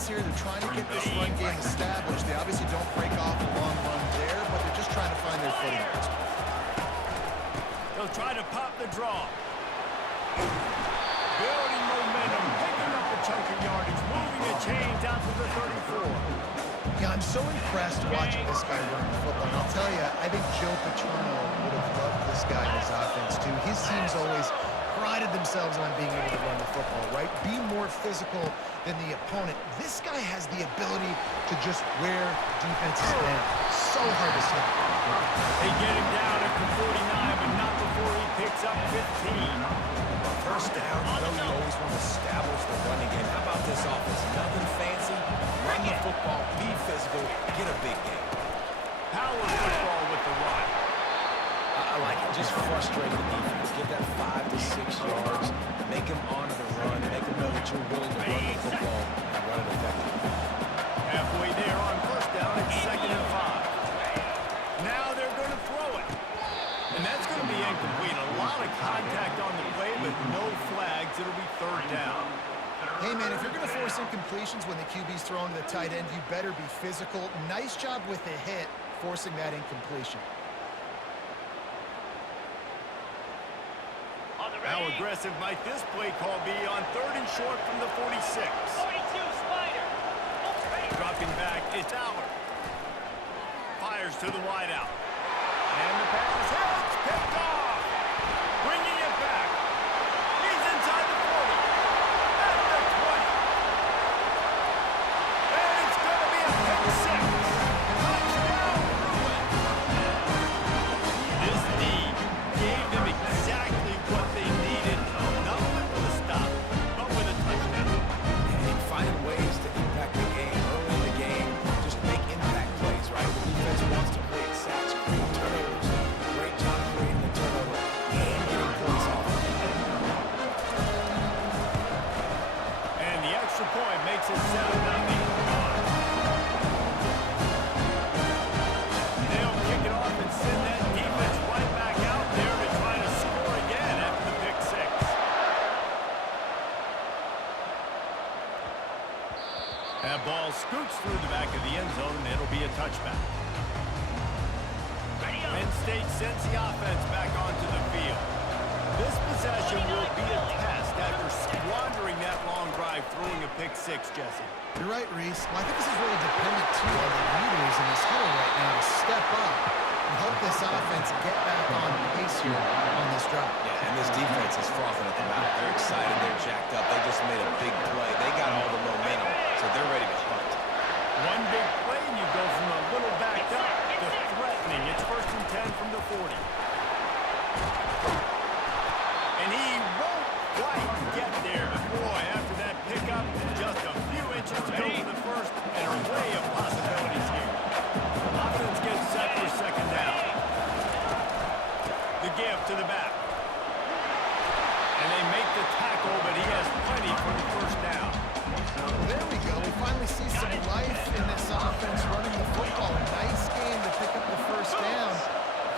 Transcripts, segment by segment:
offense here. They're trying to get this run game established. They obviously don't break off a long run there, but they're just trying to find their footing at this point. They'll try to pop the draw. Building momentum, picking up a chunk of yardage, moving the chains out to the 34. Yeah, I'm so impressed watching this guy run the football. And I'll tell you, I think Joe Paterno would have loved this guy in his offense, too. His teams always prided themselves on being able to run the football, right? Be more physical than the opponent. This guy has the ability to just wear defenses down. So hard to stop. They get him down at the 49, but not before he picks up 15. First down, you always want to establish the running game. How about this offense? Nothing fancy. Run the football, be physical, get a big game. Power football with the run. I like it. Just frustrate the defense. Get that 5 to 6 yards. Make them honor the run. Make them know that you're willing to run the football and run it effectively. Halfway there on first down, it's 2nd and 5. Now they're going to throw it. And that's going to be incomplete. A lot of contact on the play, but no flags. It'll be 3rd down. Hey, man, if you're going to force incompletions when the QB's throwing to the tight end, you better be physical. Nice job with the hit, forcing that incompletion. How aggressive might this play call be on 3rd and short from the 46? 42, Spider. Dropping back, it's Howard. Fires to the wideout. And the pass hits, picked off. Bringing it back. He's inside the 40. At the 20. And it's going to be a pick 6. Touchdown, Bruin. This D gave them exactly what they needed. Not only with a stop, but with a touchdown. And find ways to impact the game early in the game. Just make impact plays, right? The defense wants to create sacks, create turnovers. Great job creating the turnover and getting points off. And the extra point makes it 7-0. They'll kick it off and send that defense right back out there to try to score again after the pick 6. That ball scoots through the back of the end zone, and it'll be a touchback. Penn State sends the offense back onto the field. This possession will be a test after squandering that long drive throwing a pick 6, Jesse. You're right, Reese. Well, I think this is really dependent, too, on the leaders in this huddle right now to step up and help this offense get back on pace here on this drive. Yeah, and this defense is frothing at the mouth. They're excited. They're jacked up. They just made a big play. They got all the momentum, so they're ready to hunt. One big play, and you go from a little backed up to threatening. It's 1st and 10 from the 40. And he won't quite get there. But boy, after that pickup, just a few inches to go for the first, and a array of possibilities here. Offense gets set for 2nd down. The give to the back. And they make the tackle, but he has plenty for the 1st down. Well, there we go. We finally see some life in this offense running the football. Nice game to pick up the 1st down.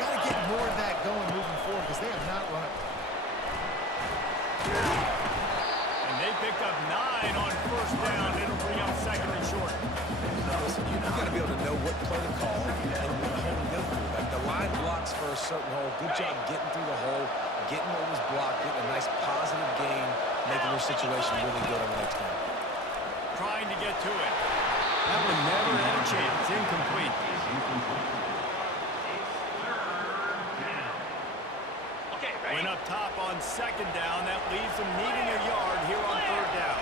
Got to get more of that going moving forward because they have not run it. And they pick up 9 on 1st down. It'll bring up 2nd and short. Listen, you got to be able to know what play to call and what hole to go through. Like the line blocks for a certain hole. Good job getting through the hole, getting what was blocked, getting a nice positive gain, making your situation really good on the next down. Trying to get to it. That one never had a chance. Incomplete. Went up top on 2nd down. That leaves them needing a yard here on 3rd down.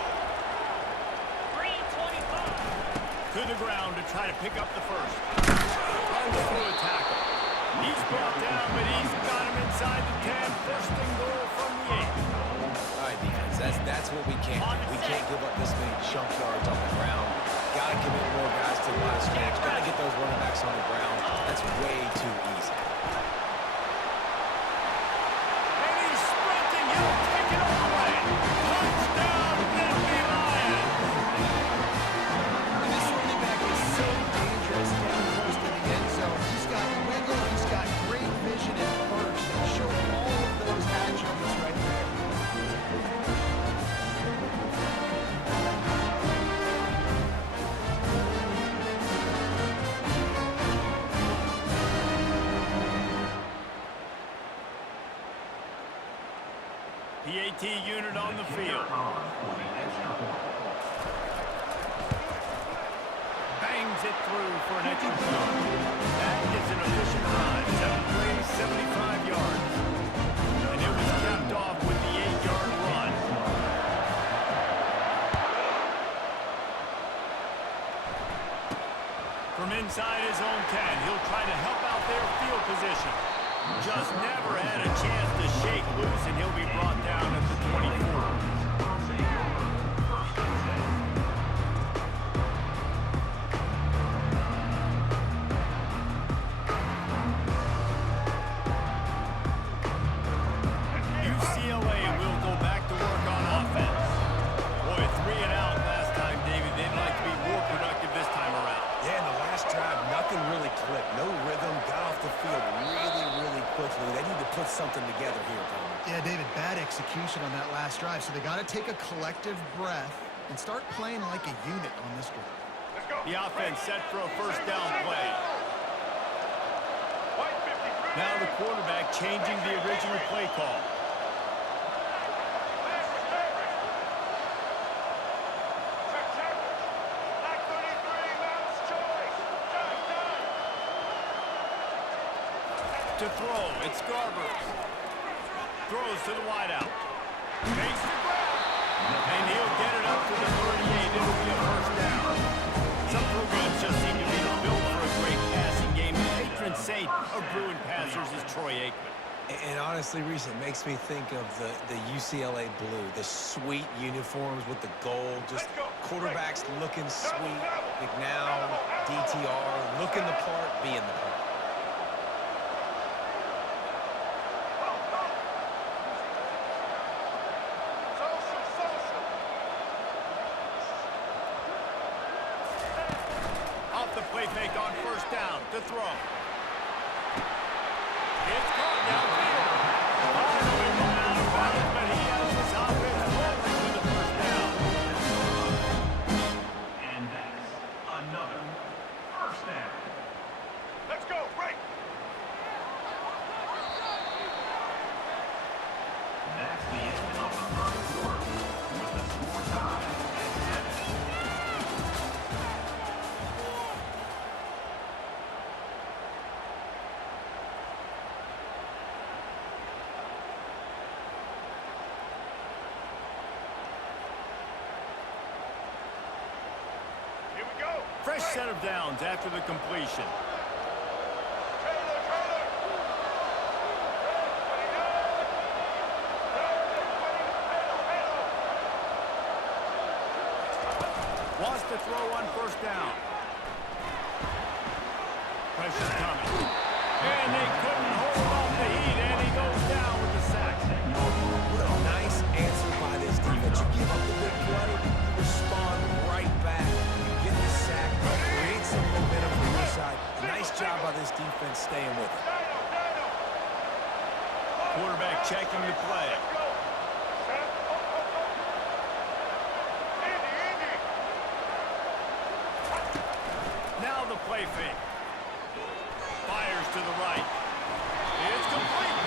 To the ground to try to pick up the first. Runs through a tackle. He's brought down, but he's got him inside the 10. 1st and goal from the 8. All right, defense, that's what we can't do. We can't give up this many chunk yards on the ground. Got to commit more guys to the line of scrimmage. Got to get those running backs on the ground. That's way too easy. And he's sprinting. He'll take it all the way. Touchdown, Nittany Lions. This running back is so dangerous getting close to the end zone. He's got wiggle. He's got great vision and burst. And show all of those attributes right there. PAT unit on the field. Bangs it through for an extra point. That is an efficient run. 7 plays, 75 yards. And it was capped off with the 8-yard run. From inside his own 10, he'll try to help out their field position. Just never had a chance to shake loose, and he'll be brought down at the 24. UCLA will go back to work on offense. Boy, 3 and out last time, David. They'd like to be more productive this time around. Yeah, in the last drive, nothing really clicked. No rhythm, got off the field really quickly. They need to put something together here, Palmer. Yeah, David, bad execution on that last drive, so they got to take a collective breath and start playing like a unit on this drive. The offense set for a first down play. Now the quarterback changing the original play call. To throw, it's Garbers. Throws to the wideout. Makes the grab. And he'll get it up to the 38. It'll be a first down. Some programs just seem to be built for a great passing game. The patron saint of Bruin passers is Troy Aikman. And honestly, Reese, it makes me think of the UCLA blue, the sweet uniforms with the gold, just quarterbacks looking sweet. McNown, DTR, looking the part, being the part. Play fake on first down to throw. It's caught downfield. Finally run out of bounds, but he has his offense rolling with the first down. And that's another first down. Let's go, break. That's the end of the first quarter with the score tied at 7. Fresh set of downs after the completion. Wants to throw on first down. Pressure coming. And they couldn't hold off the heat, and he goes down with the sack. What a nice answer by this defense. You give up the big play, you respond right back. You get the sack, create some momentum from your side. Nice job by this defense staying with it. Quarterback checking the play. Now the play fake. Fires to the right. It's complete.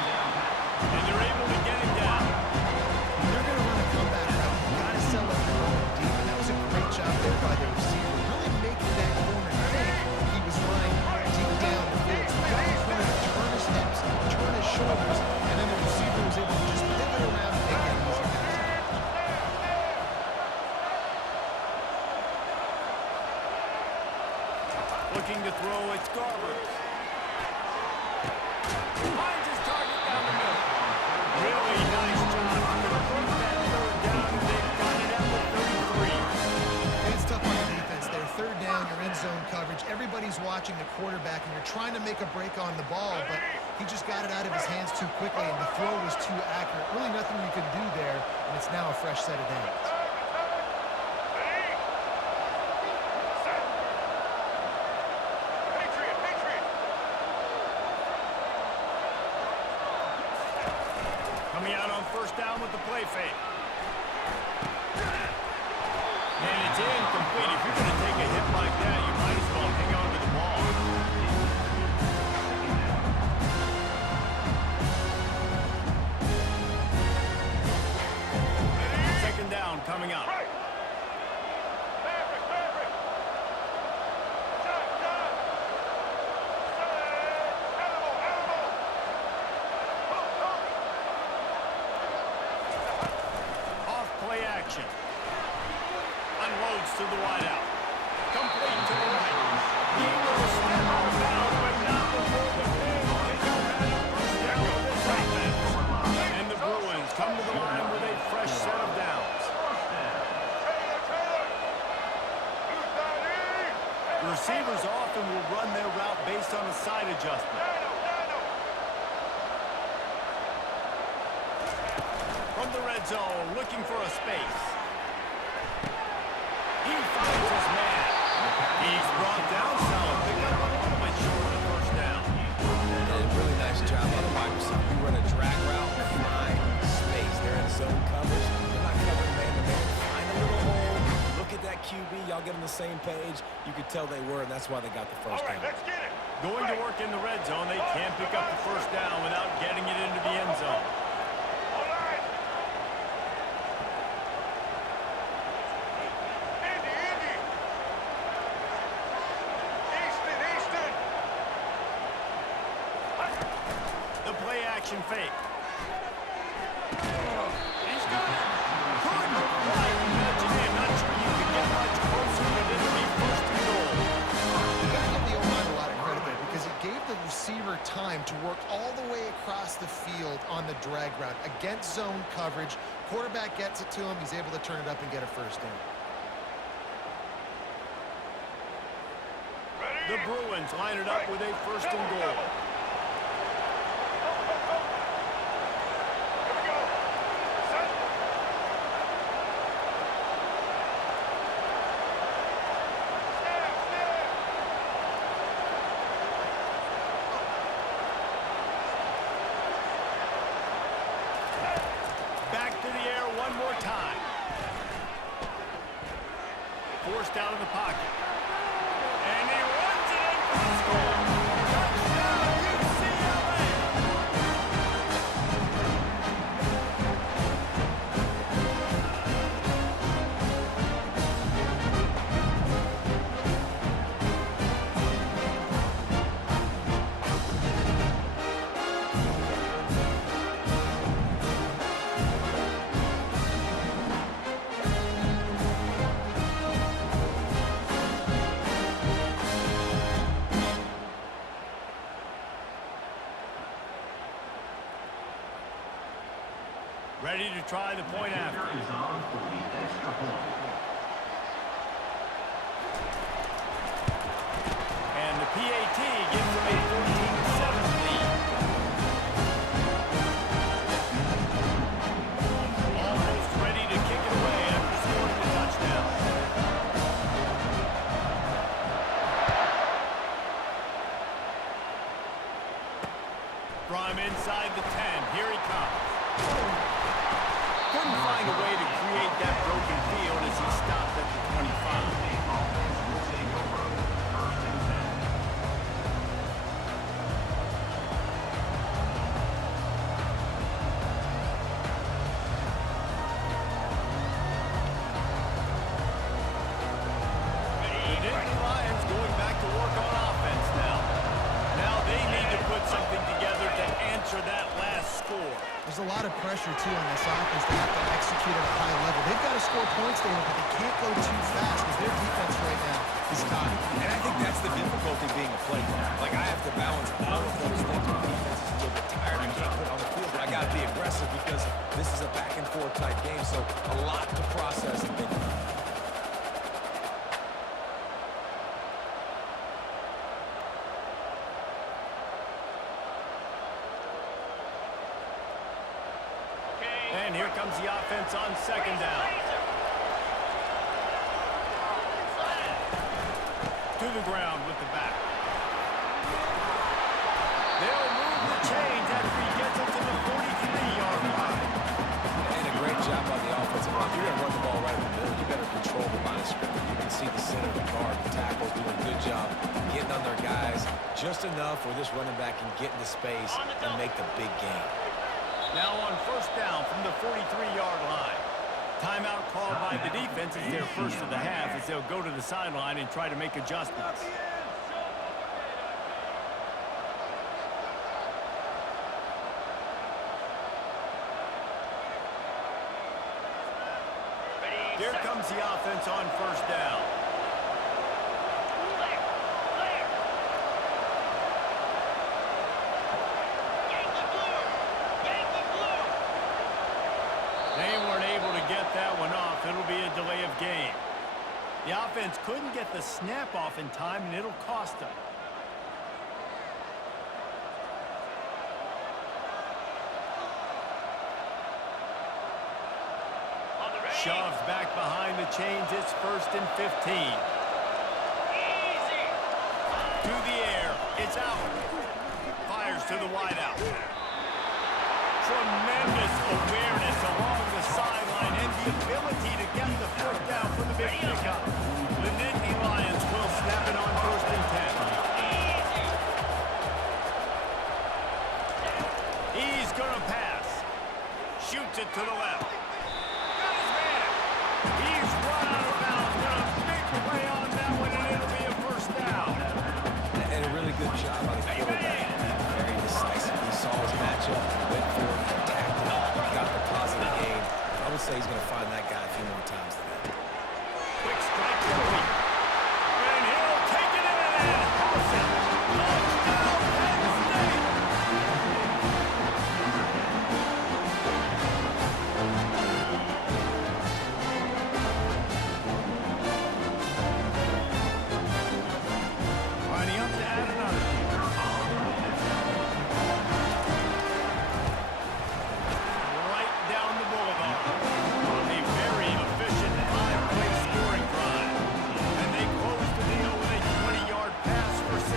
And they're able to get him down. They're going to run a comeback route. You got to sell it and roll deep. And that was a great job there by the receiver, really making that corner think he was running deep down the field. So he got the corner to turn his hips, turn his shoulders, and then the receiver was able to just pivot around and make that easy pass. Looking to throw, it's Garbers. Finds his target down the middle. Really nice job to convert that third down, and they've got it at the 33. It's tough on the defense there. Third down, you're in zone coverage. Everybody's watching the quarterback, and you're trying to make a break on the ball, but he just got it out of his hands too quickly, and the throw was too accurate. Really nothing you could do there, and it's now a fresh set of downs. Coming out on first down with the play fake. And it's incomplete. If you're going to take a hit like that, you might as well hang on to the ball. coming up. Off-play action. Unloads to the wideout. Complete to the right. He will step out of bounds, but not before the big pickup and a first down for this offense. And the Bruins come to the line with a fresh set of downs. Receivers often will run their route based on a side adjustment. From the red zone, looking for a space. He finds his man. He's brought down solid. Pick up a little bit short of the first down. Did a really nice job on the wide receiver. You run a drag route, find space. They're in zone coverage. They're not covering man-to-man. Find a little hole. Look at that QB. Y'all get on the same page. You could tell they were, and that's why they got the first down. Let's get it. Going to work in the red zone, they can't pick up the first down without getting it into the end zone. Action fake. He's got it. Couldn't quite imagine it. Not sure you could get much closer, but it'll be first and goal. You got to give the O-line a lot of credit there because it gave the receiver time to work all the way across the field on the drag route against zone coverage. Quarterback gets it to him. He's able to turn it up and get a first down. The Bruins line it up with a first and goal. Forced out of the pocket. And he runs it in for the score. Touchdown, UCLA! Ready to try the point after. Is on for the extra point. And the PAT gives them a 14-7 lead. Almost ready to kick it away after scoring the touchdown. From inside the 10, here he comes. Couldn't find a way to create that broken field as he stopped at the 25. Offense will take over. First and 10. The Nittany Lions going back to work on offense now. Now they need to put something together to answer that last score. There's a lot of pressure, too, on this offense. They have to execute at a high level. They've got to score points, David, but they can't go too fast because their defense right now is tied. And I think that's the difficulty being a play caller. Like, I have to balance all of those things. My defense is a little bit tired. I can't put it on the field, but I got to be aggressive because this is a back-and-forth type game, so a lot to process and think about. And here comes the offense on second down. To the ground with the back. They'll move the chains after he gets it to the 43-yard line. And a great job on the offensive line. You're going to run the ball right in the middle. You better control the line of scrimmage. You can see the center, the guard, the tackles doing a good job getting on their guys just enough where this running back can get into space and make the big game. Now on first down from the 43-yard line. Timeout called by the defense is their first of the half as they'll go to the sideline and try to make adjustments. Here comes the offense on first down. They weren't able to get that one off. It'll be a delay of game. The offense couldn't get the snap off in time, and it'll cost them. Shoves back behind the chains. It's 1st and 15. Easy. To the air. It's out. Fires to the wideout. Tremendous awareness along the sideline and the ability to get the first down for the big pickup. The Nittany Lions will snap it on 1st and 10. He's going to pass. Shoots it to the left. He's run out of bounds. Got a big play on that one, and it'll be a first down. And a really good job by the quarterback. Very decisive. He saw his matchup, went for it, attacked it, got the positive gain. I would say he's going to find that guy a few more times today. Quick strike to the weak. And he'll take it in and house it. Touchdown, Penn State. Lining up to add another. Right down the boulevard. A very efficient 5-play scoring drive. And they close the deal with a 20-yard pass for 6.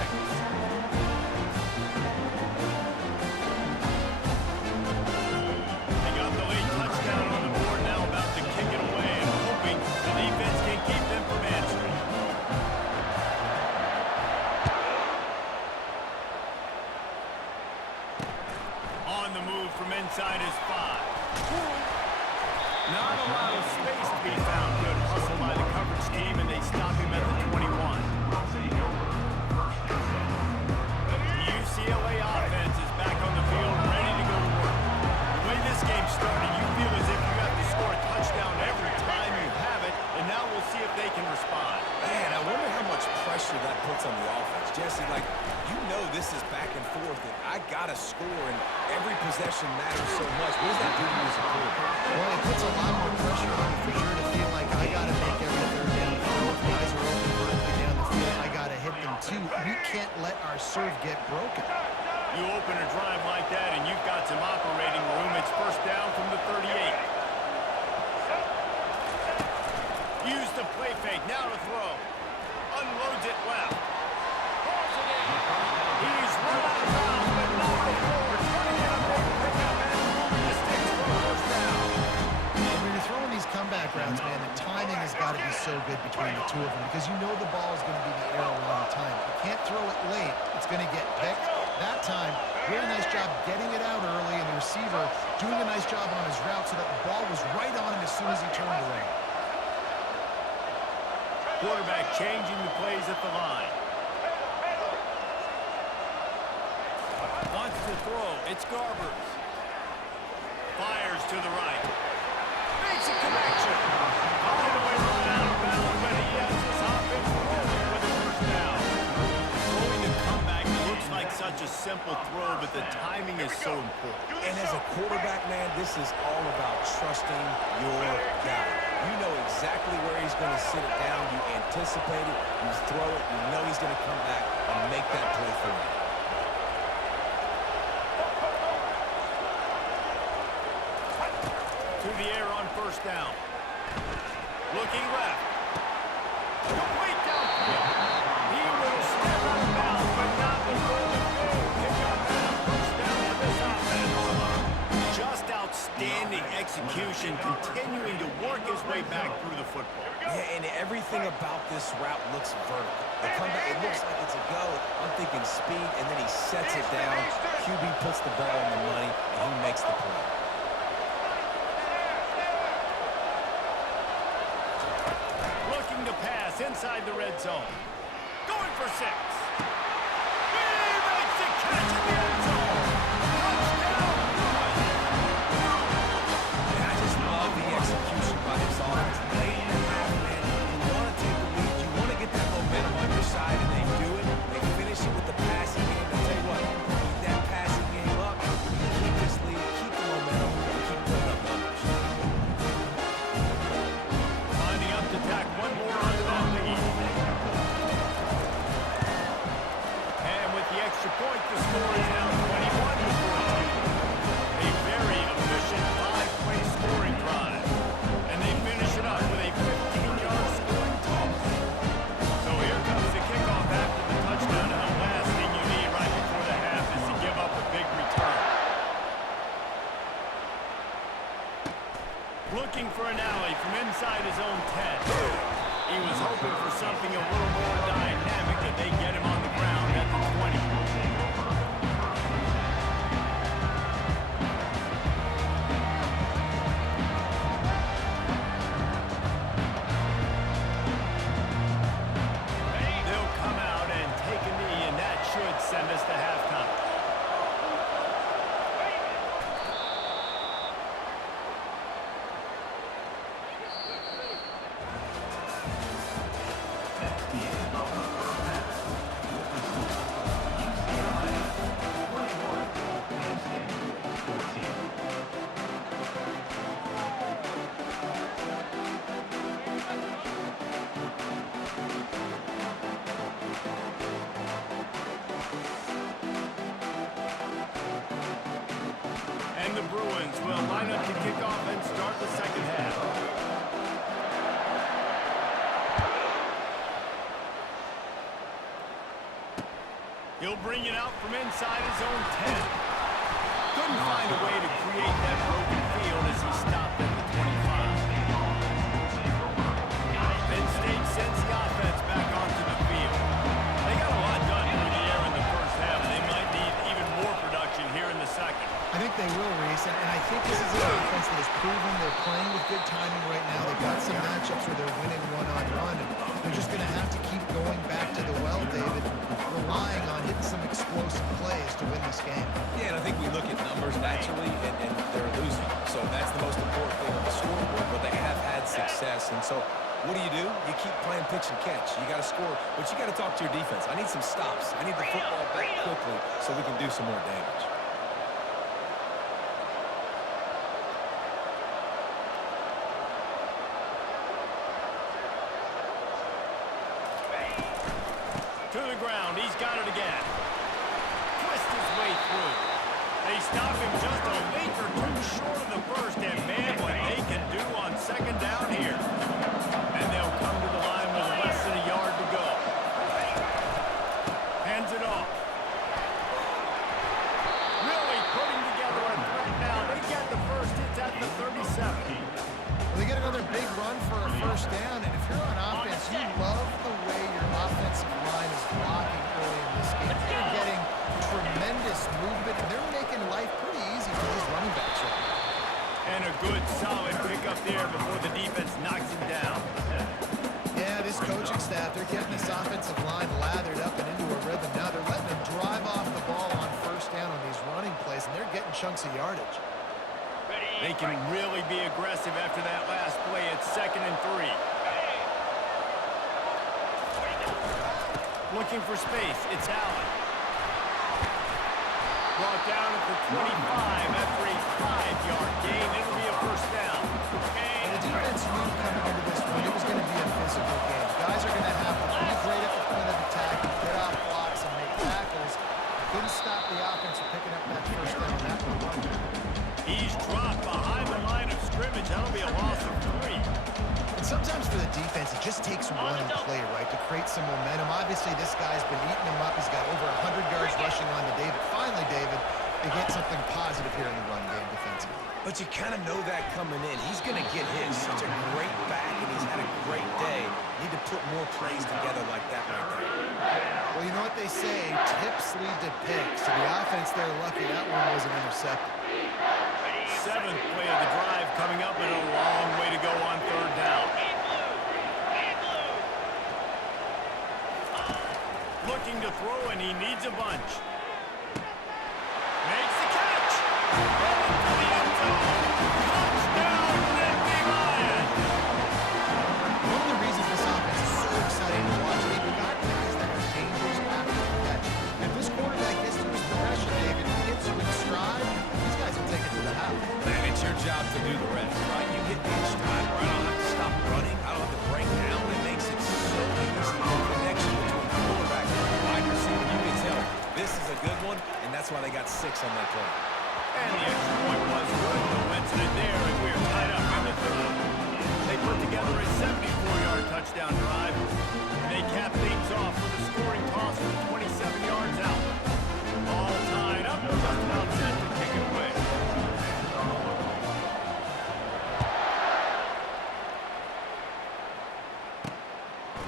They got the late touchdown on the board, now about to kick it away and hoping the defense can keep them from answering. On the move from inside his 5. Not a lot of space to be found. Good hustle by the coverage team, and they stop him at the 21. The UCLA offense is back on the field, ready to go to work. The way this game started, you feel as if you have to score a touchdown every time you have it, and now we'll see if they can respond. Man, I wonder how much pressure that puts on the offense. Jesse, like, you know this is back and forth, and I got to score, and every possession matters so much. What does that do to you as a quarterback? Well, it puts a lot more pressure on you for sure to feel like I got to make every third down throw. If guys are open vertically down the field, I got to hit them too. We can't let our serve get broken. You open a drive like that, and you've got some operating room. It's first down from the 38. Use the play fake. Now to throw. Unloads it left. Pulls it in. He's run out of bounds, but not before. Turning in a big pickup and moving the sticks for a first down. When you're throwing these comeback routes, man, the timing has got to be so good between the two of them because you know the ball is going to be in the air a long time. You can't throw it late. It's going to get picked. That time, really nice job getting it out early, and the receiver doing a nice job on his route so that the ball was right on him as soon as he turned around. Quarterback changing the plays at the line. Wants to throw. It's Garbers. Fires to the right. Makes a connection. Finally run out of bounds, but he has his offense rolling with a first down. Throwing the comeback looks like such a simple throw, but the timing is so important. And as a quarterback, man, this is all about trusting your guy. You know exactly where he's going to sit it down. You anticipate it. You throw it. You know he's going to come back and make that play for you. To the air on first down. Looking left. Complete downfield. He will step out of bounds, but not before the big pickup and a first down for this offense. Just outstanding execution, continuing to work his way back through the football. Yeah, and everything about this route looks vertical. The comeback, it looks like it's a go. I'm thinking speed, and then he sets it down. QB puts the ball on the money, and he makes the play. inside the red zone. Going for 6. He makes the catch in the end zone. Touchdown, Bruins. And I just love the execution by this offense. Late in the half, man, you want to take the lead. You want to get that momentum on your side, and they do it. They finish it with the passing game. I'll tell you what, keep that passing game up. Keep this lead, keep the momentum, and keep putting up numbers. Lining up to tack one more onto that lead. And with the extra point, the score is now 21-14. A very efficient 5-play scoring drive. And they finish it up with a 15-yard scoring toss. So here comes the kickoff after the touchdown, and the last thing you need right before the half is to give up a big return. Looking for an alley from inside his own 10. He was hoping for something a little more dynamic, that they get him on the ground at the 20. They'll come out and take a knee, and that should send us to halftime. Next is number 4, with the score, UCLA 21, Penn State 14. And the Bruins will line up to kick off and start the second half. He'll bring it out from inside his own 10. Couldn't find a way to create that broken field as he stopped at the 25. Penn State sends the offense back onto the field. They got a lot done through the air in the first half, and they might need even more production here in the second. I think they will, Reese, and I think this is an offense that has proven they're playing with good timing right now. They've got some matchups where they're winning one-on-one, and they're just going to have to keep going back to the well, David, relying on hitting some explosive plays to win this game. Yeah, and I think we look at numbers naturally, and they're losing. So that's the most important thing on the scoreboard, but they have had success. And so what do? You keep playing pitch and catch. You got to score, but you got to talk to your defense. I need some stops. I need the football back quickly so we can do some more damage. To the ground, he's got it again. Twist his way through. They stop him just a leap or two short of the first, and man, what they can do on second down here. And they'll come to the line with less than a yard to go. Hands it off. Really putting together a threat now. They get the first hit at the 37. Well, they get another big run for a first down, and if you're on offense, you love the way your offensive line is blocking early in this game. They're getting tremendous movement, and they're making life pretty easy for these running backs right now. And a good, solid pickup there before the defense knocks him down. Yeah, this coaching staff, they're getting this offensive line lathered up and into a rhythm. Now they're letting them drive off the ball on first down on these running plays, and they're getting chunks of yardage. They can really be aggressive after that last play. It's 2nd and 3. Looking for space. It's Allen. Brought down at the 25 after a 5-yard gain. It'll be a first down. And the defense knew coming into this one, it was going to be a physical game. Guys are going to have to be great at the point of attack, get off blocks, and make tackles. Couldn't stop the offense from picking up that first down on that one. He's dropped behind the line of scrimmage. That'll be a loss of 3. And sometimes for the defense, it just takes one play, right, to create some momentum. Obviously, this guy's been eating him up. He's got over 100 yards rushing on to David. Finally, David, they get something positive here in the run game defensively. But you kind of know that coming in. He's going to get his. Such a great back, and he's had a great day. Need to put more plays together like that right there. Well, you know what they say, tips lead to picks. So the offense, they're lucky that one wasn't intercepted. 7th play of the drive coming up, and a long way to go on 3rd down. Looking to throw, and he needs a bunch. Makes the catch. Heading for the end zone. Touchdown, Nittany Lions. One of the reasons this offense is so exciting to watch, they've got guys that are dangerous after the catch. If this quarterback gets to his progression, David, gets to his stride, these guys will take it to the house. Man, it's your job to do the rest, right? You get me in stride where I don't have to stop running. I don't have to break down. It makes it so easy. The connection between quarterback and wide receiver, you can tell this is a good one, and that's why they got 6 on that play. And the extra point was good. No incident there, and we're tied up in the third. They put together a 74-yard touchdown drive, and they cap things off with a scoring toss from 27 yards out. All tied up, just about set to kick it away.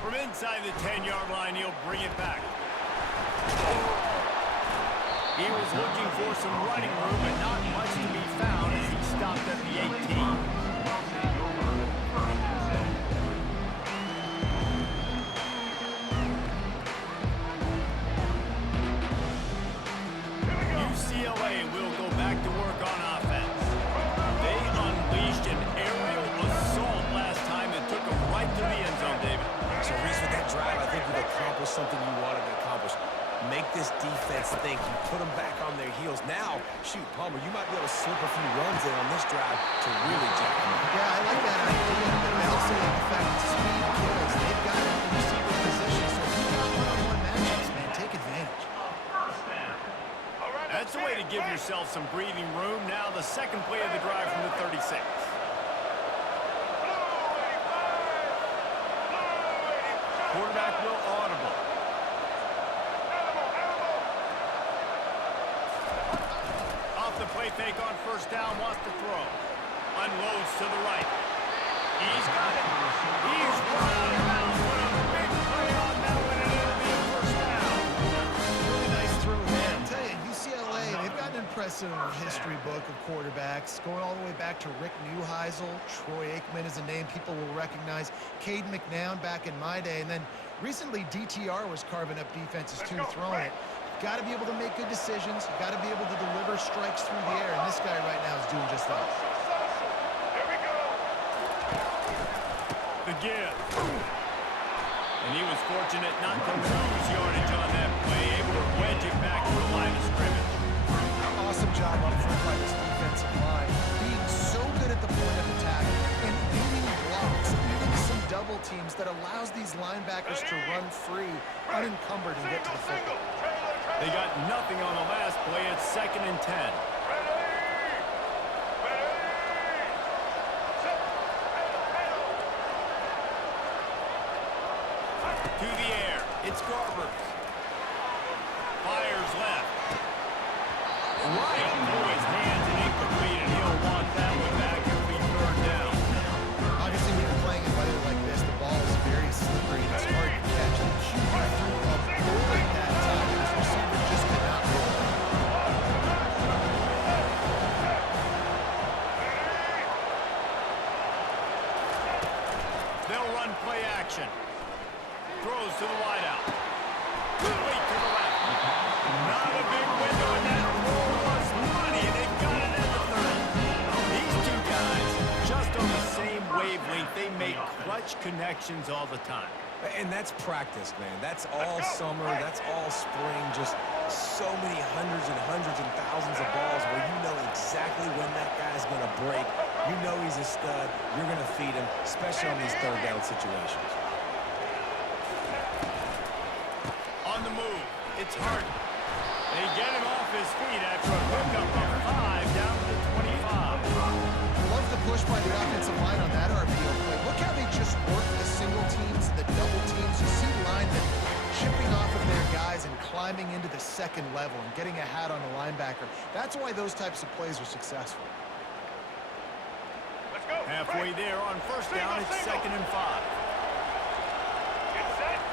From inside the 10-yard line, he'll bring it back. He was looking for some running room, but not much to be found as he stopped at the 18. UCLA will go back to work on offense. They unleashed an aerial assault last time and took them right to the end zone, David. So, Reese, with that drive, I think you've accomplished something you wanted to accomplish. Make this defense think. You put them back on their heels. Now, shoot, Palmer, you might be able to slip a few runs in on this drive to really jack them up. Yeah, I like that idea, but I also like the fact that speed kills. They've got it in the receiver position, so if you've got one-on-one matchups, man, take advantage. That's the way to give yourself some breathing room. Now the second play of the drive from the 36. Quarterback will audible. Off the play fake on first down, wants to throw. Unloads to the right. He's got it. He's run out of bounds. What a big play on that one, and it'll be a first down. Really nice throw there. I'll tell you, UCLA, they've got an impressive history book of quarterbacks, going all the way back to Rick Neuheisel. Troy Aikman is a name people will recognize. Cade McNown back in my day, and then recently DTR was carving up defenses too, throwing it. Got to be able to make good decisions. Got to be able to deliver strikes through the air, and this guy right now is doing just that. The give. And he was fortunate not to lose yardage on that play, able to wedge it back to the line of scrimmage. Awesome job up front by this defensive line. Being so good at the point of attack and eating blocks, eating some double teams that allows these linebackers to run free, unencumbered, and get to the football. They got nothing on the last play. It's 2nd and 10. To the air. It's Garber. Fires left. Right through his hands and incomplete, and he'll want that one back. It'll be 3rd down. Obviously, when you're playing in weather like this, the ball is very slippery and it's hard to catch. The QB threw a bullet that time, and his receiver just could not roll it. They'll run play action. Throws to the wideout. Complete to the left. Not a big window, and that throw was money. They've got it at the 30. These two guys just on the same wavelength. They make clutch connections all the time. And that's practice, man. That's all summer. That's all spring. Just so many hundreds and thousands of balls where you know exactly when that guy's going to break. You know he's a stud. You're going to feed him, especially on these 3rd down situations. On the move, it's Hart. They get him off his feet after a pickup of 5 down to the 25. Love the push by the offensive line on that RPO play. Look how they just work the single teams, the double teams. You see linemen chipping off of their guys and climbing into the 2nd level and getting a hat on the linebacker. That's why those types of plays are successful. Halfway there on first down, it's 2nd and 5.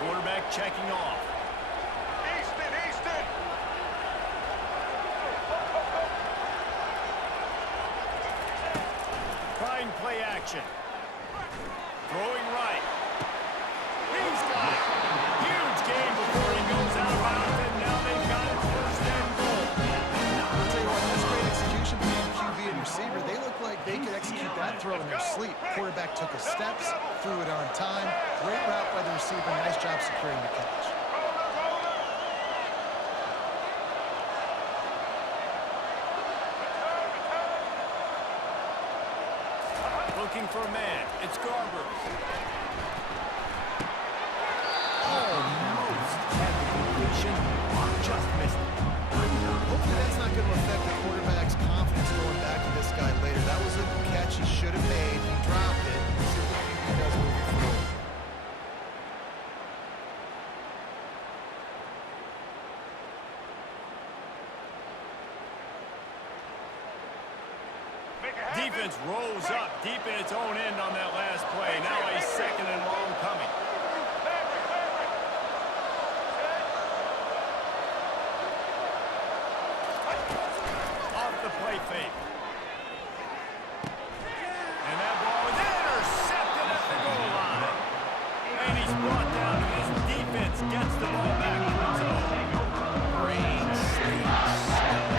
Quarterback checking off. Trying play action. Throwing right. He's got it. Huge game before he goes out. not throw in their sleep. Quarterback took his steps, threw it on time. Great route by the receiver. Nice job securing the catch. Looking for a man. It's Garber. Almost had the completion. Just missed it. Hopefully that's not going to affect the quarterback's confidence going back to this guy later. That was a catch he should have made. He dropped it. We'll see what the QB does moving forward. Defense rolls up deep in its own end on that last play. Now a second and long coming. Off the play fake. And that ball is intercepted at the goal line. And he's brought down, and his defense gets the ball back to its own. Rain, sleet, snow,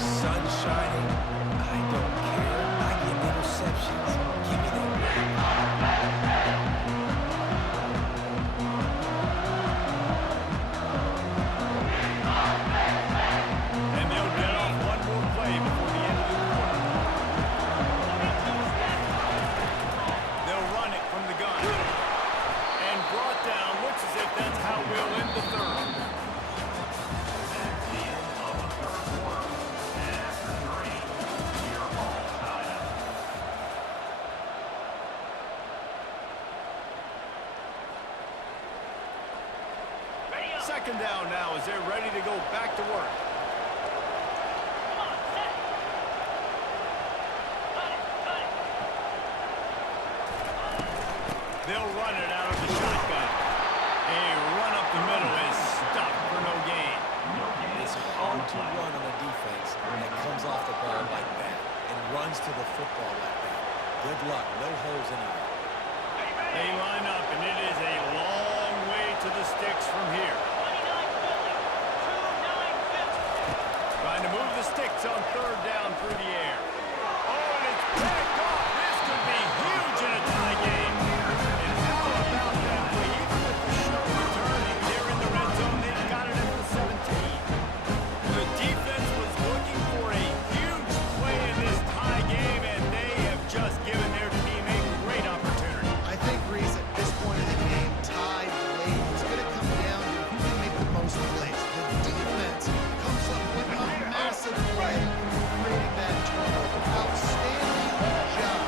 sun shining. I don't care. I get interceptions. Give me that And they'll get off one more play before the end of the quarter. They'll run it from the gun. And brought down. Looks as if that's how we'll end the third. That's the end of the third quarter. And after 3, you're all tied up. Second down now as they're ready to go back to work. They'll run it out of the shotgun. A run up the middle is stopped for no gain. It's hard to run on a defense that comes off the ball like that and runs to the football like that. Good luck. No holes anywhere. They line up, and it is a long way to the sticks from here. Trying to move the sticks on third down through the air. Oh, and it's picked off. This could be huge in a tie game. And how about that play? Even with the short return, they're in the red zone. They've got it at the 17. The defense was looking for a huge play in this tie game, and they have just given their team a great opportunity. I think, Reese, at this point of the game, tied late, it's going to come down to who can make the most plays. The defense comes up with a massive play, creating that turnover. Outstanding job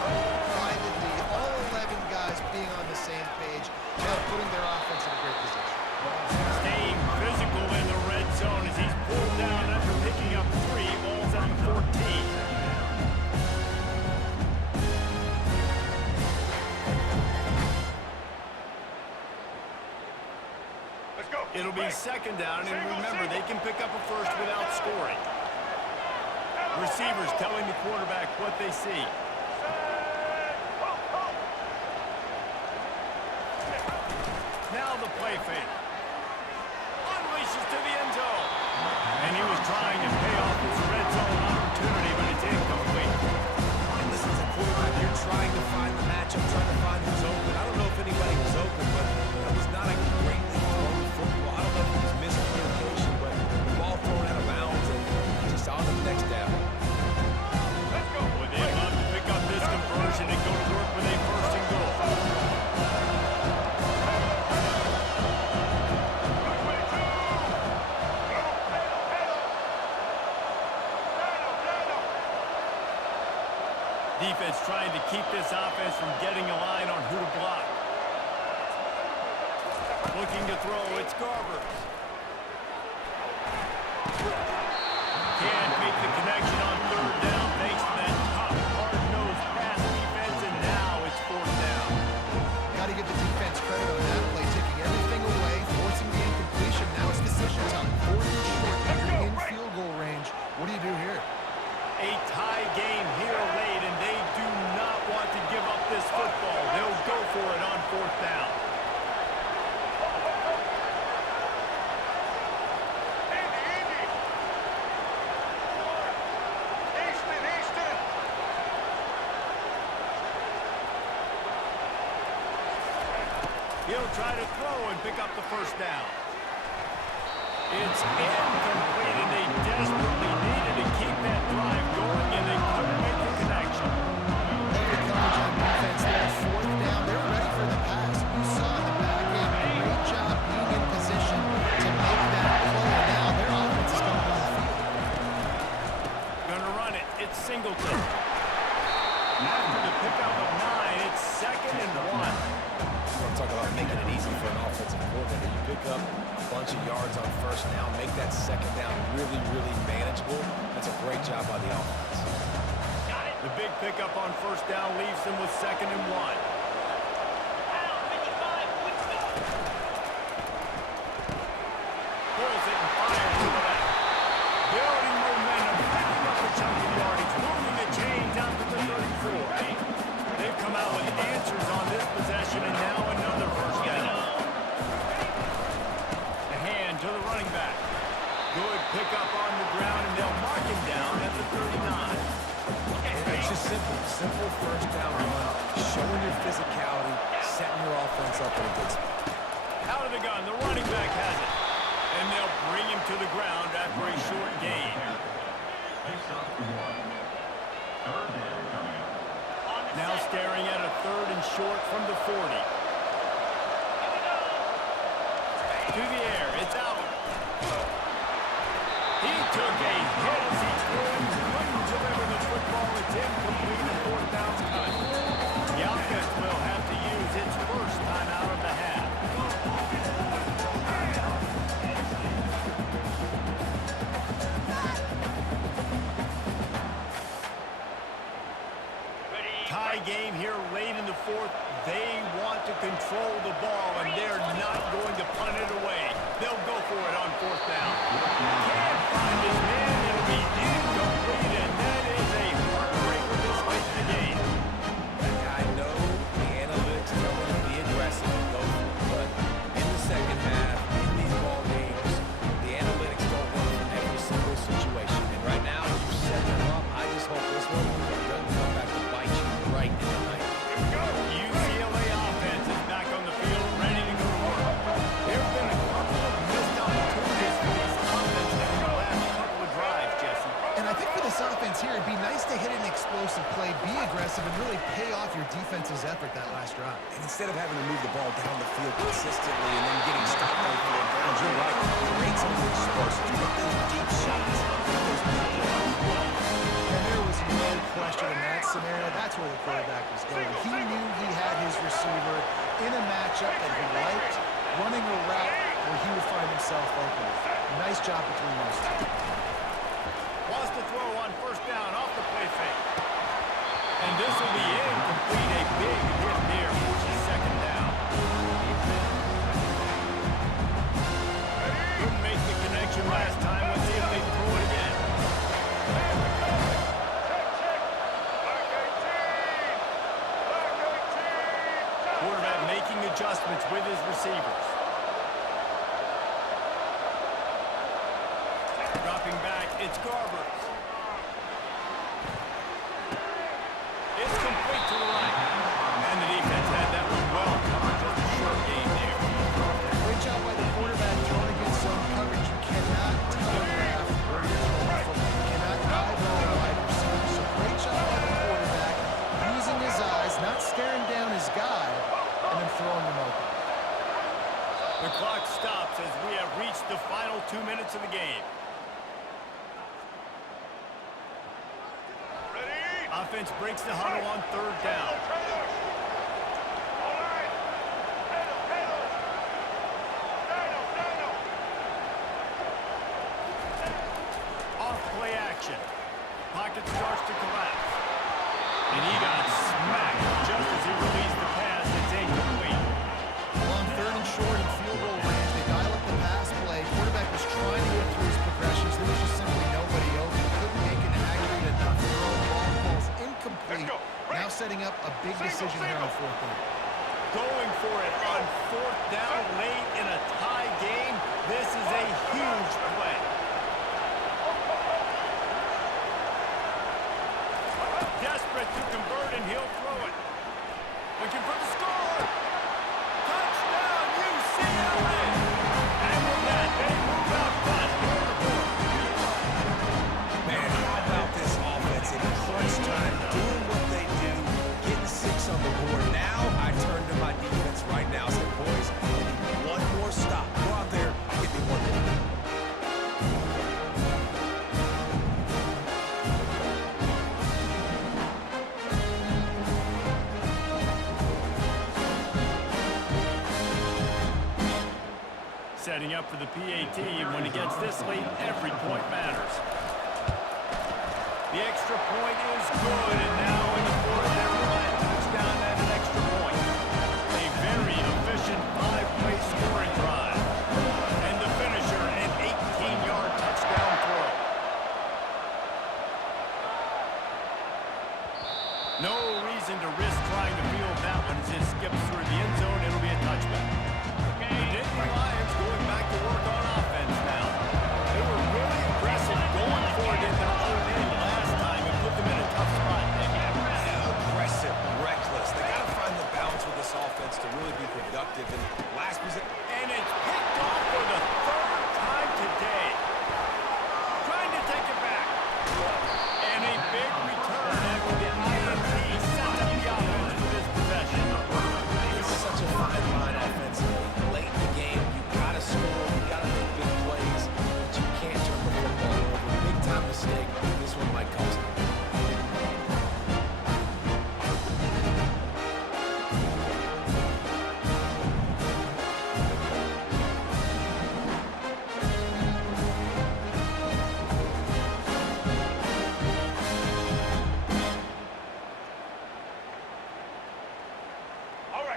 by the D. All 11 guys being on the same page, now putting their offense in a great position. Staying physical in the red zone as he's pulled down after picking up 3 balls at the 14. It'll be second down, and remember, they can pick up a first without scoring. Receivers telling the quarterback what they see. Now the play fake. Unleashes to the end zone. And he was trying to pay off his red zone opportunity, but it's incomplete. And this is a quarterback. You're trying to find the matchup, trying to find who's open. I don't know if anybody was open, but that was not a greatly thrown football. I don't know if it was miscommunication, but the ball thrown out of bounds and just on the next down. Would they love to pick up this conversion and go to work with a first and goal? Defense trying to keep this offense from getting a line on who to block. Looking to throw, it's Garber. Can't make the connection on third down thanks to that tough, hard-nosed pass defense, and now it's fourth down. Got to give the defense credit on that play, taking everything away, forcing the incompletion. Now it's decision time. 4th and short, you're in field goal range. What do you do here? A tie game here late, and they do not want to give up this football. They'll go for it on fourth down. He'll try to throw and pick up the first down. It's incomplete, and they desperately needed to keep that drive going, and they couldn't make the connection. Look at coverage on defense there. Fourth down. They're ready for the pass. You saw in the back end. Great job being in position to make that play. Now their offense is coming on the field. Gonna run it. It's Singleton. After the pickup of 9, it's 2nd and 1. I'm talking about making it easy for an offensive coordinator. You pick up a bunch of yards on first down, make that second down really, really manageable. That's a great job by the offense. The big pickup on first down leaves them with 2nd and 1. Pulls it and fires to the left. Building momentum, picking up a chunk of yardage, moving the chain down to the 34. They've come out with answers on this possession, and now another first down. The hand to the running back. Good pickup on the ground, and they'll mark him down at the 39. It's just simple. Simple first down run, showing your physicality, setting your offense up in a good spot. Out of the gun, the running back has it. And they'll bring him to the ground after a short gain. Picks up 1. Third down coming up. Now staring at a 3rd and short from the 40. To the air, it's Allen. He took a hit as he threw and couldn't deliver the football. It's incomplete and 4th down's cut. The offense will have to use its first time out of the half. Tie game here late in the 4th. They want to control the ball, and they're not going to punt it away. They'll go for it on 4th down. Can't find his man. It'll be incomplete, and that is a heartbreaker this late in the game. I know the analytics tell him to be aggressive and go for it, but in the second half, in these ball games, the analytics don't work in every single situation. And right now, you set them up. I just hope this one doesn't come back to bite you right in the night. UCLA offense is back on the field, ready to go to work. There have been a couple of missed opportunities for this offense in the last couple of drives, Jesse. And I think for this offense here, it'd be nice to hit an explosive play, be aggressive, and really pay off your defense's effort that last drive. And instead of having to move the ball down the field consistently and then getting stopped on 4th downs, you're right. Create some explosive. Get those deep shots. Get those deep balls. And there was no question in that scenario. That's where the quarterback was going. He knew he had his receiver in a matchup that he liked, running a route where he would find himself open. Nice job between those two. Wants to throw on first down off the play fake. And this will be incomplete. A big hit there, forces 2nd down. Couldn't make the connection last time. Let's see if they throw it again. Quarterback making adjustments with his receivers. Dropping back, it's Garbers. It's complete to the right. And the defense had that one well covered. Just a short game there. Great job by the quarterback throwing against zone coverage. You cannot telegraph where you're throwing the football. You cannot eyeball a wide receiver. So great job by the quarterback using his eyes, not staring down his guy, and then throwing him open. The clock stops as we have reached the final 2 minutes of the game. Offense breaks the huddle on 3rd down. Off play action. Pocket starts to collapse. And he got smacked just as he released the pass. It's incomplete. On 3rd and short and field goal range, they dial up the pass play. Quarterback was trying to get through his progressions. There was just simply nobody open. Couldn't make an accurate enough throw. Ball falls incomplete. Now setting up a big decision here on 4th down. Going for it on 4th down late in a tie game. This is a huge play. Desperate to convert, and he'll throw it. Looking for the score. Touchdown! setting up for the PAT. When it gets this late, every point matters. The extra point is good, and now in the fourth, they're relying on a touchdown and an extra point. A very efficient 5-play scoring drive. And the finisher, an 18-yard touchdown throw. No reason to risk trying to field that one as it skips through the end zone. It'll be a touchback. The Nittany Lions going back to work on offense now. They were really aggressive going for it in their own end last time and put them in a tough spot. Aggressive, reckless. They got to find the balance with this offense to really be productive. And last was it. And it's picked off for the third time today. Trying to take it back. And a big return after the INT sets up the offense for this possession. This is such a fine line offensively. Late in the game, you got to score, you got to make big plays, but you can't turn the football over. Big time mistake. This one might cost them.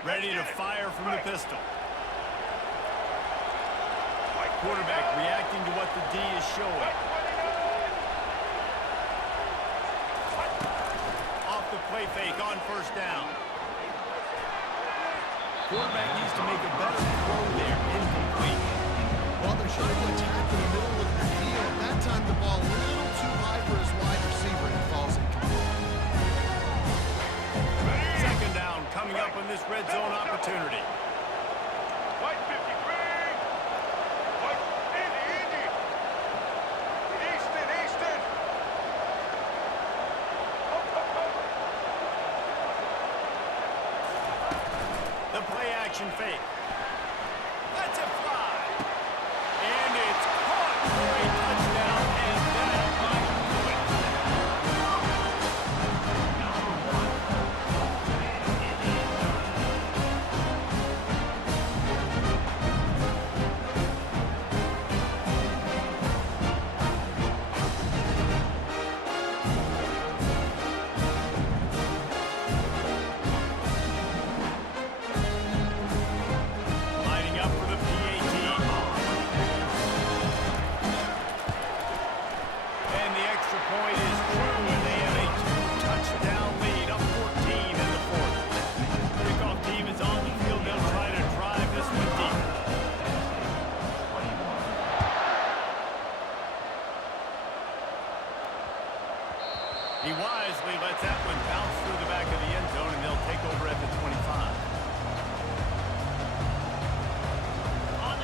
Ready to fire from the pistol. Quarterback reacting to what the D is showing. Off the play fake on first down. Quarterback needs to make a better throw there. Incomplete. Well, they're trying to attack in the middle of the field. That time the ball a little too high for his wide receiver and it falls incomplete. Second down coming up on this red zone opportunity. White 53. White Indy. Easton. The play action fake. That's a fly. And it's caught for a touchdown, and that might do it. Lining up for the PAT. And the extra point is true, and they have a 2-touchdown lead, up 14 in the fourth. Kickoff team is on the field. They'll try to drive this one deep. He wisely lets that one bounce through the back of the end zone, and they'll take over at the 25.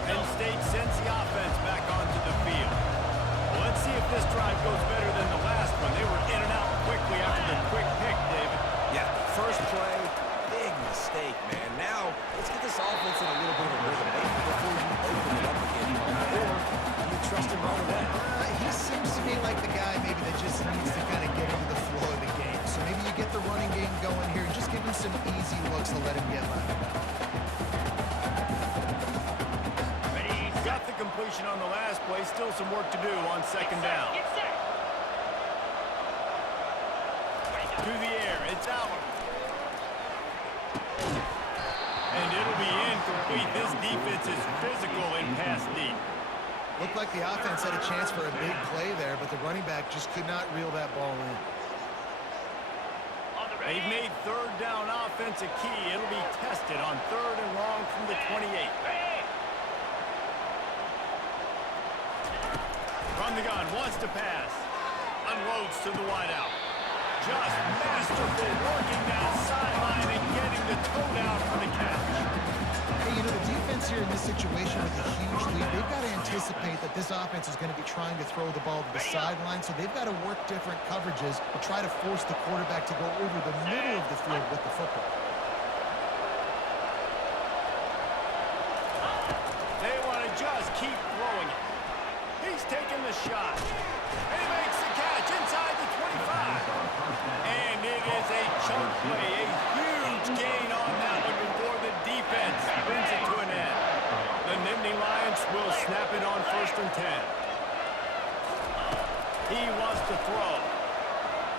Penn State sends the offense back onto the field. Well, let's see if this drive goes better than the last one. They were in and out quickly after the quick pick, David. Yeah, first play, big mistake, man. Now, let's get this offense in a little bit of a rhythm, maybe before you open it up again. Or do you trust him right away? He seems to me like the guy maybe that just needs to kind of get into the flow of the game. So maybe you get the running game going here and just give him some easy looks to let him get lined up. Got the completion on the last play. Still some work to do on second down. To the air. It's out. And it'll be incomplete. This defense is physical in pass deep. Looked like the offense had a chance for a big play there, but the running back just could not reel that ball in. They've made third down offense a key. It'll be tested on third and long from the 28. From the gun, wants to pass. Unloads to the wideout. Just masterful working that sideline and getting the toe down for the catch. Hey, you know, the defense here in this situation with a huge lead, they've got to anticipate that this offense is going to be trying to throw the ball to the sideline, so they've got to work different coverages to try to force the quarterback to go over the middle of the field with the football. They want to just keep throwing it. He's taking the shot. And he makes the catch inside the 25. And it is a chunk play, a huge gain on that one before the defense brings it to an end. The Nittany Lions will snap it on 1st and 10. He wants to throw.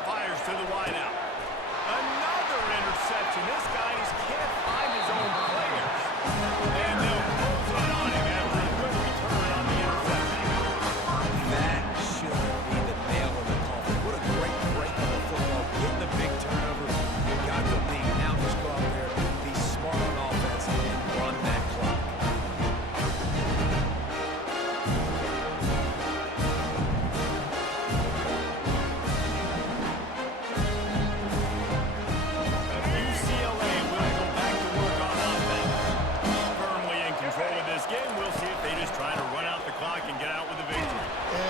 Fires to the wideout. Another interception. This guy just can't find his own players. And they'll close in on him after a good return on the interception. That should be the nail in the coffin. What a great break of the football. Getting the big turnover. You got the lead. Now just go out there, be smart on offense, and run that clock. UCLA will go back to work on offense. Firmly in control of this game. We'll see if they just try to run out the clock and get out with a victory.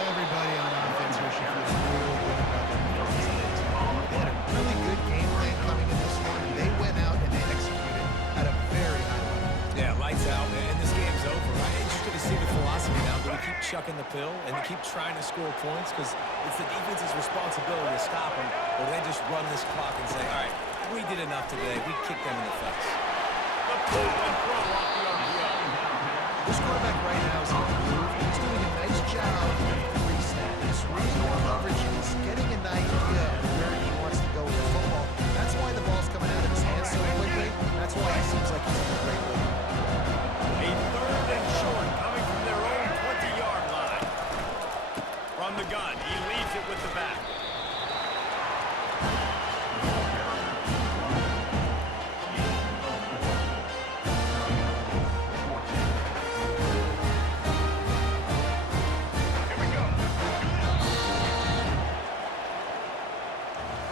Everybody on offense here should feel really good about their performance today, too. They had a really good game plan coming in this one, and they went out and they executed at a very high level. Yeah, lights out, and this game's over. I'm interested to see the philosophy now. Do we keep chucking the pill and keep trying to score points? Because it's the defense's responsibility to stop them, or they just run this clock and say, all right, we did enough today. We kicked them in the face. The pull and throw off the RPO. This quarterback right now is on the move. He's doing a nice job with reset. He's reading the coverage. He's getting an idea of where he wants to go with the football. That's why the ball's coming out of his hands so quickly. That's why he seems like he's in a great rhythm. A 3rd and short coming from their own 20-yard line. From the gun, he leads it with the back. Here we go.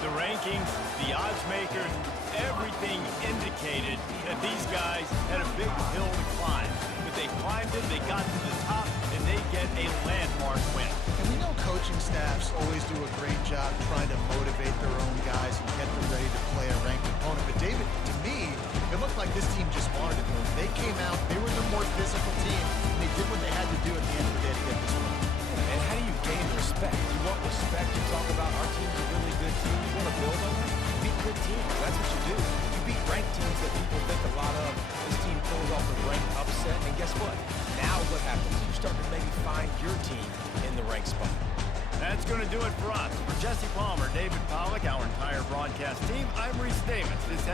The rankings, the odds makers, everything indicated that these guys had a big hill to climb. But they climbed it, they got to the top, and they get a landmark win. And we know coaching staffs always do a great job trying to motivate their own guys and get them ready to play a ranked opponent. But David, to me, it looked like this team just wanted to win. They came out, they were the more physical team, and they did what they had to do at the end of the day to get this win. And how do you gain respect? You want respect. You talk about our team's a really good team. You want to build on that? Beat good teams. That's what you do. You beat ranked teams that people think a lot of. This team pulls off the ranked upset, and guess what? Now what happens? You start to maybe find your team in the ranked spot. That's going to do it for us. For Jesse Palmer, David Pollack, our entire broadcast team, I'm Reese Davis. This